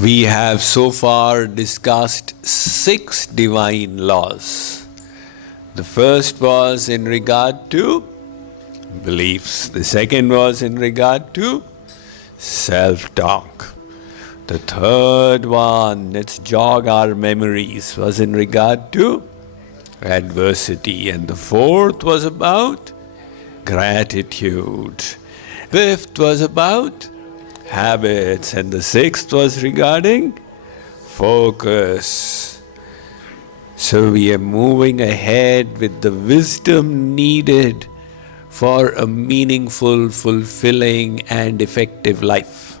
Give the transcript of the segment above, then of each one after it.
We have so far discussed 6 divine laws. The first was in regard to beliefs. The second was in regard to self-talk. The third one, let's jog our memories, was in regard to adversity. And the fourth was about gratitude. Fifth was about habits, and the sixth was regarding focus. So we are moving ahead with the wisdom needed for a meaningful, fulfilling, and effective life.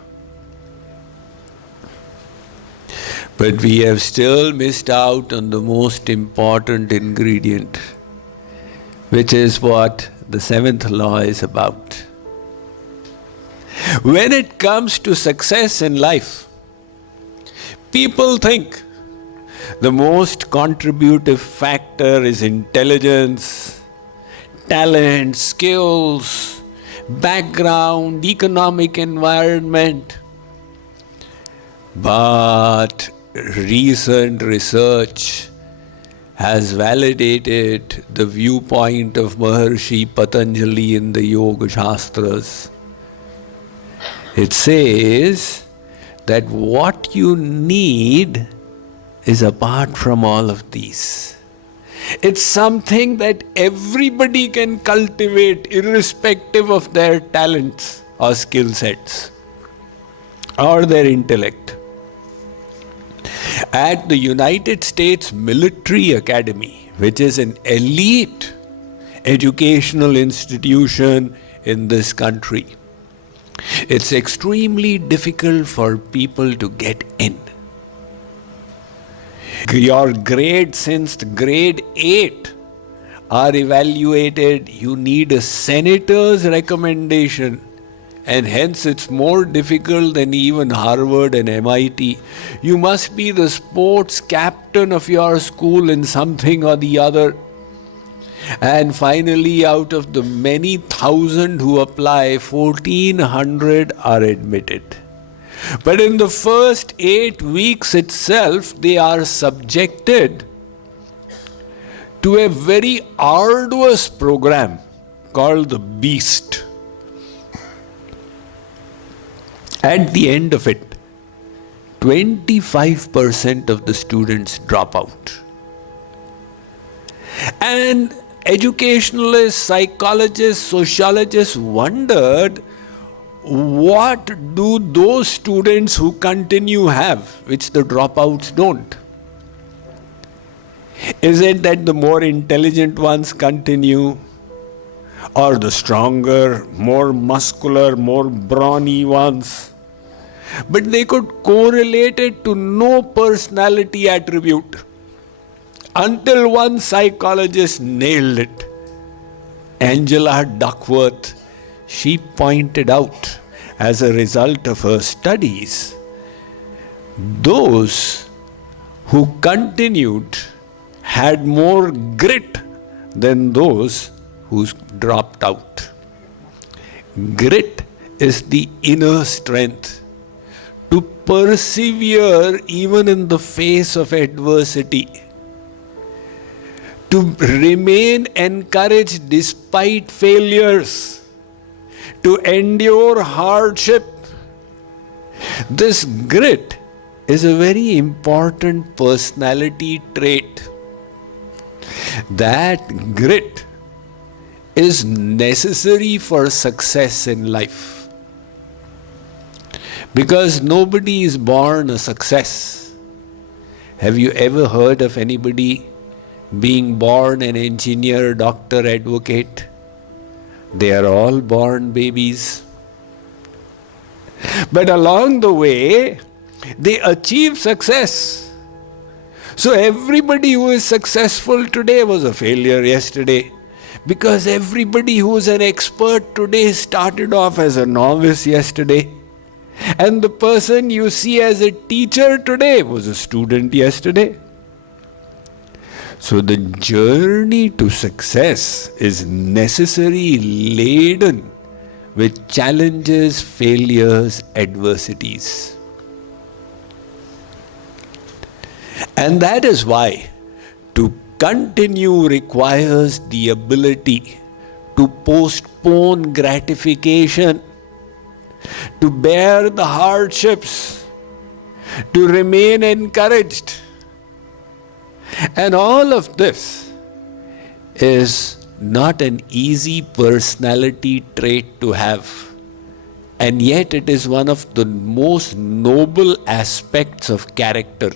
But we have still missed out on the most important ingredient, which is what the 7th law is about. When it comes to success in life, people think the most contributive factor is intelligence, talent, skills, background, economic environment. But recent research has validated the viewpoint of Maharishi Patanjali in the Yoga Shastras. It says that what you need is apart from all of these. It's something that everybody can cultivate irrespective of their talents or skill sets or their intellect. At the United States Military Academy, which is an elite educational institution in this country, it's extremely difficult for people to get in. Your grades since grade 8 are evaluated. You need a senator's recommendation, and hence it's more difficult than even Harvard and MIT. You must be the sports captain of your school in something or the other. And finally, out of the many thousand who apply, 1,400 are admitted. But in the first 8 weeks itself, they are subjected to a very arduous program called the Beast. At the end of it, 25% of the students drop out. And educationalists, psychologists, sociologists wondered, what do those students who continue have, which the dropouts don't? Is it that the more intelligent ones continue, or the stronger, more muscular, more brawny ones? But they could correlate it to no personality attribute until one psychologist nailed it. Angela Duckworth, she pointed out, as a result of her studies, those who continued had more grit than those who dropped out. Grit is the inner strength to persevere even in the face of adversity, to remain encouraged despite failures, to endure hardship. This grit is a very important personality trait. That grit is necessary for success in life. Because nobody is born a success. Have you ever heard of anybody being born an engineer, doctor, advocate? They are all born babies. But along the way, they achieve success. So everybody who is successful today was a failure yesterday. Because everybody who is an expert today started off as a novice yesterday. And the person you see as a teacher today was a student yesterday. So the journey to success is necessarily laden with challenges, failures, adversities. And that is why to continue requires the ability to postpone gratification, to bear the hardships, to remain encouraged. And all of this is not an easy personality trait to have. And yet it is one of the most noble aspects of character.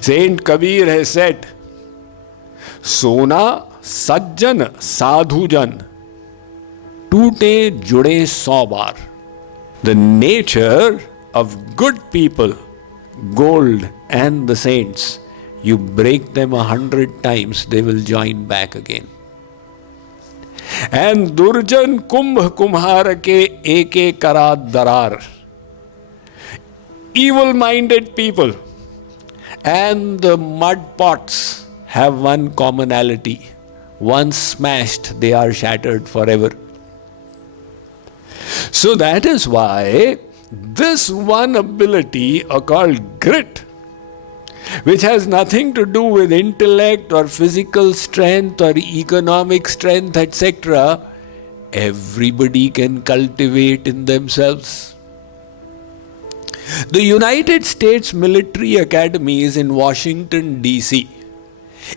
Saint Kabir has said, Sona sajjan sadhujan toote jude 100 baar. The nature of good people, gold and the saints, you break them 100 times, they will join back again. And Durjan Kumbh Kumhar ke eke karat darar. Evil-minded people and the mud pots have one commonality. Once smashed, they are shattered forever. So that is why this one ability called grit, which has nothing to do with intellect or physical strength or economic strength, etc., everybody can cultivate in themselves. The United States Military Academy is in Washington, D.C.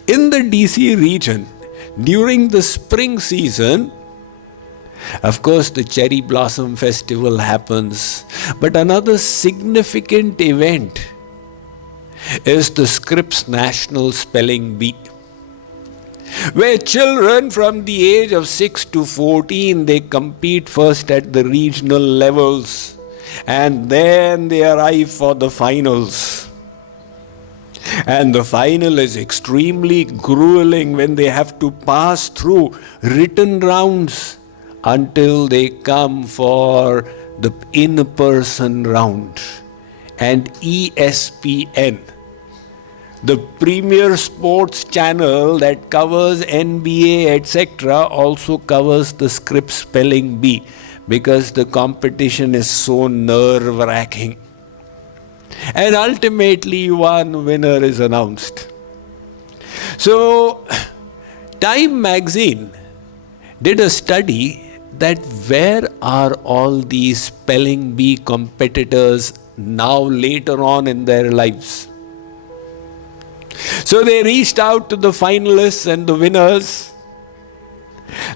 In the DC region, during the spring season, of course, the Cherry Blossom Festival happens, but another significant event is the Scripps National Spelling Bee, where children from the age of 6 to 14, they compete first at the regional levels and then they arrive for the finals. And the final is extremely grueling when they have to pass through written rounds until they come for the in-person round. And ESPN, the premier sports channel that covers NBA, etc., also covers the Scripps Spelling Bee because the competition is so nerve-wracking. And ultimately, one winner is announced. So, Time magazine did a study that where are all these spelling bee competitors now later on in their lives. So they reached out to the finalists and the winners.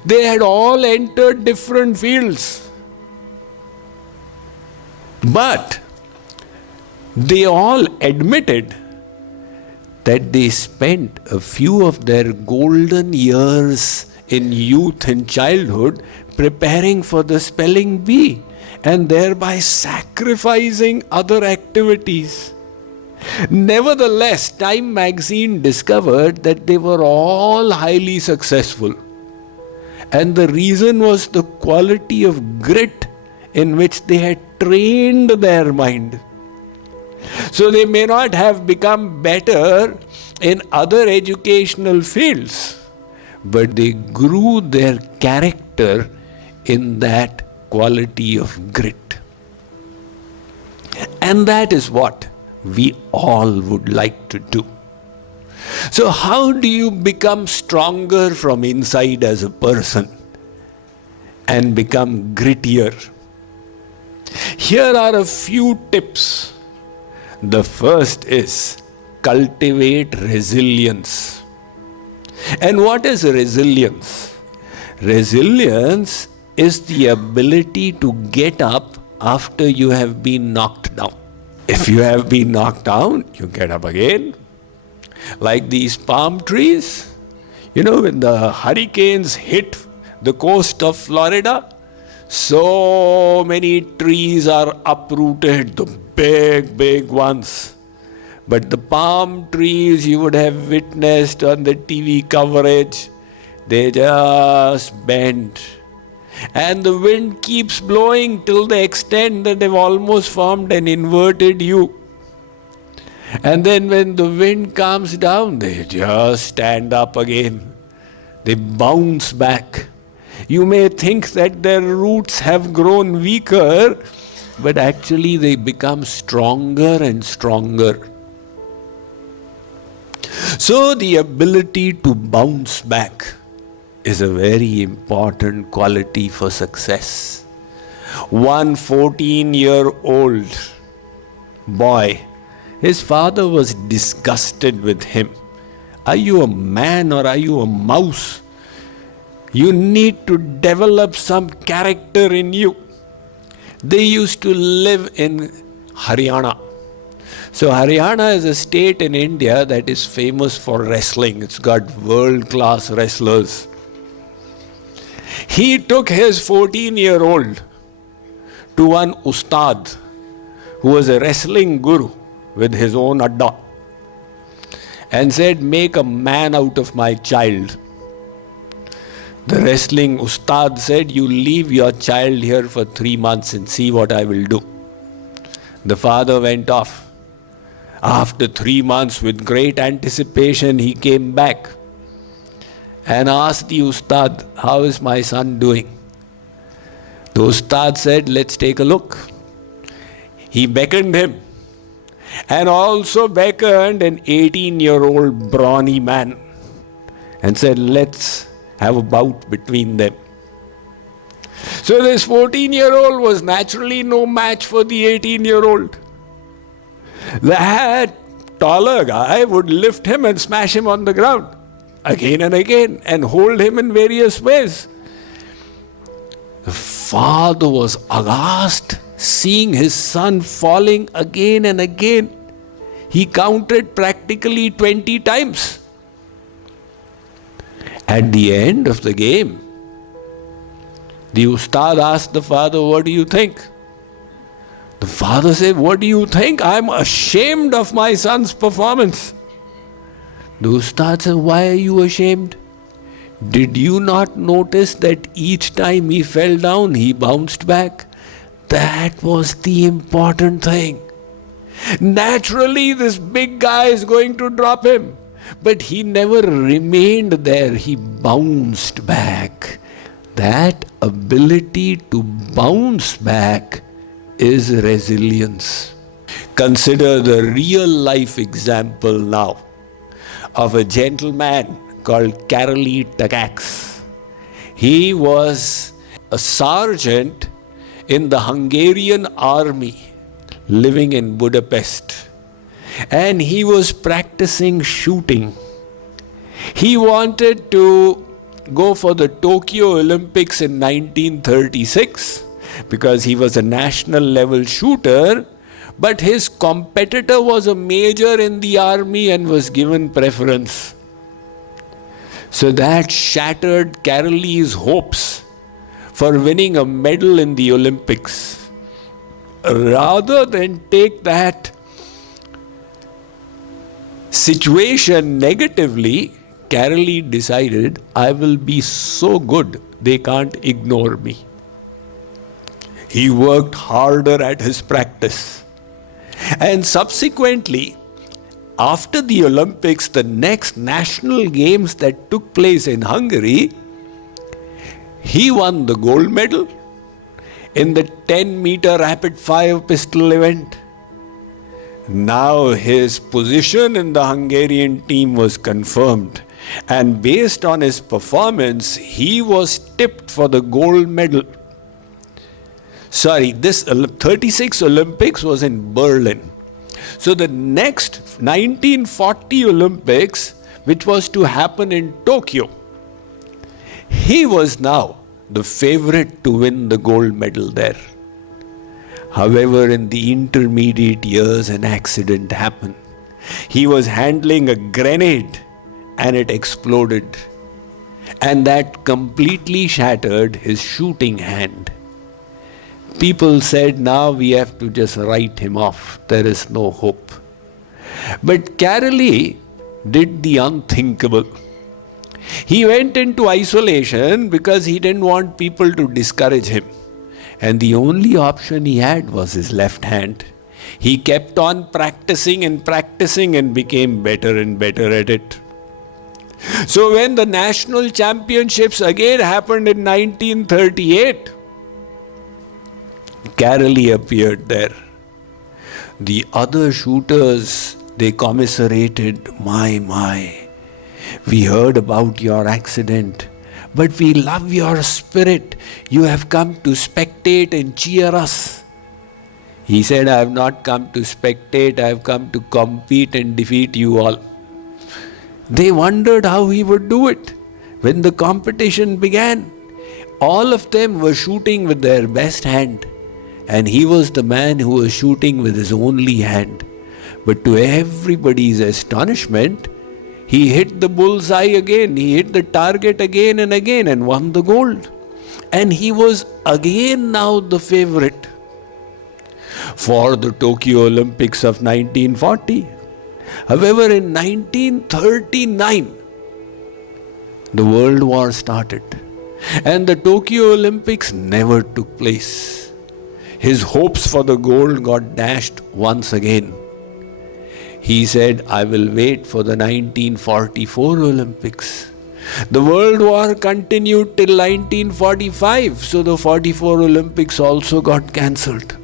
They had all entered different fields. But they all admitted that they spent a few of their golden years in youth and childhood preparing for the spelling bee and thereby sacrificing other activities. Nevertheless, Time magazine discovered that they were all highly successful. And the reason was the quality of grit in which they had trained their mind. So they may not have become better in other educational fields, but they grew their character in that quality of grit. And that is what we all would like to do. So how do you become stronger from inside as a person and become grittier? Here are a few tips. The first is cultivate resilience. And what is resilience? Resilience is the ability to get up after you have been knocked down. If you have been knocked down, you get up again. Like these palm trees, when the hurricanes hit the coast of Florida, so many trees are uprooted, the big ones. But the palm trees you would have witnessed on the TV coverage, they just bend. And the wind keeps blowing till the extent that they've almost formed an inverted U. And then when the wind calms down, they just stand up again. They bounce back. You may think that their roots have grown weaker, but actually they become stronger and stronger. So the ability to bounce back is a very important quality for success. One 14-year-old boy, his father was disgusted with him. Are you a man or are you a mouse? You need to develop some character in you. They used to live in Haryana. So Haryana is a state in India that is famous for wrestling. It's got world-class wrestlers. He took his 14-year-old to one ustad who was a wrestling guru with his own adda and said, make a man out of my child. The wrestling ustad said, you leave your child here for 3 months and see what I will do. The father went off. After 3 months, with great anticipation, he came back and asked the ustad, how is my son doing? The ustad said, let's take a look. He beckoned him and also beckoned an 18-year-old brawny man and said, let's have a bout between them. So this 14-year-old was naturally no match for the 18-year-old. That taller guy would lift him and smash him on the ground again and again and hold him in various ways. The father was aghast seeing his son falling again and again. He counted practically 20 times. At the end of the game, the ustad asked the father, what do you think? The father said, what do you think? I'm ashamed of my son's performance. The ustad said, why are you ashamed? Did you not notice that each time he fell down, he bounced back? That was the important thing. Naturally, this big guy is going to drop him. But he never remained there. He bounced back. That ability to bounce back is resilience. Consider the real life example now of a gentleman called Károly Takács. He was a sergeant in the Hungarian army living in Budapest. And he was practicing shooting. He wanted to go for the Tokyo Olympics in 1936 because he was a national level shooter, but his competitor was a major in the army and was given preference. So that shattered Károly's hopes for winning a medal in the Olympics. Rather than take that situation negatively, Károly decided, I will be so good, they can't ignore me. He worked harder at his practice. And subsequently, after the Olympics, the next national games that took place in Hungary, he won the gold medal in the 10-meter rapid-fire pistol event. Now his position in the Hungarian team was confirmed, and based on his performance, he was tipped for the gold medal. This 36 Olympics was in Berlin. So the next 1940 Olympics, which was to happen in Tokyo, he was now the favorite to win the gold medal there. However, in the intermediate years, an accident happened. He was handling a grenade and it exploded. And that completely shattered his shooting hand. People said, now we have to just write him off. There is no hope. But Károly did the unthinkable. He went into isolation because he didn't want people to discourage him. And the only option he had was his left hand. He kept on practicing and became better and better at it. So when the national championships again happened in 1938, Károly appeared there. The other shooters They commiserated, my, we heard about your accident, but we love your spirit. You have come to spectate and cheer us. He said, I have not come to spectate, I have come to compete and defeat you all. They wondered how he would do it. When the competition began, all of them were shooting with their best hand, and he was the man who was shooting with his only hand. But to everybody's astonishment, he hit the bullseye again, he hit the target again and won the gold. And he was again now the favorite for the Tokyo Olympics of 1940. However, in 1939, the World War started, and the Tokyo Olympics never took place. His hopes for the gold got dashed once again. He said, I will wait for the 1944 Olympics. The World War continued till 1945, so the 44 Olympics also got cancelled.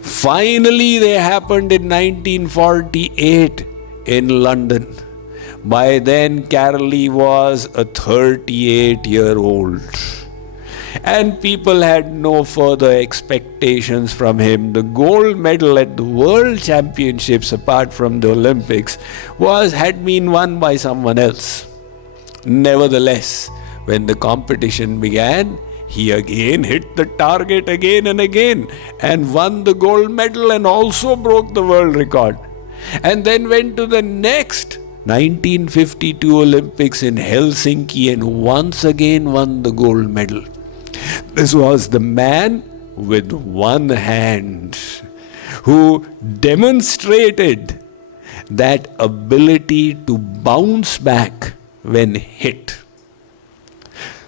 Finally, they happened in 1948 in London. By then, Carolee was a 38-year-old. And people had no further expectations from him. The gold medal at the World Championships, apart from the Olympics, had been won by someone else. Nevertheless, when the competition began, he again hit the target again and again and won the gold medal and also broke the world record. And then went to the next 1952 Olympics in Helsinki and once again won the gold medal. This was the man with one hand who demonstrated that ability to bounce back when hit.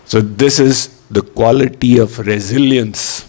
So this is the quality of resilience.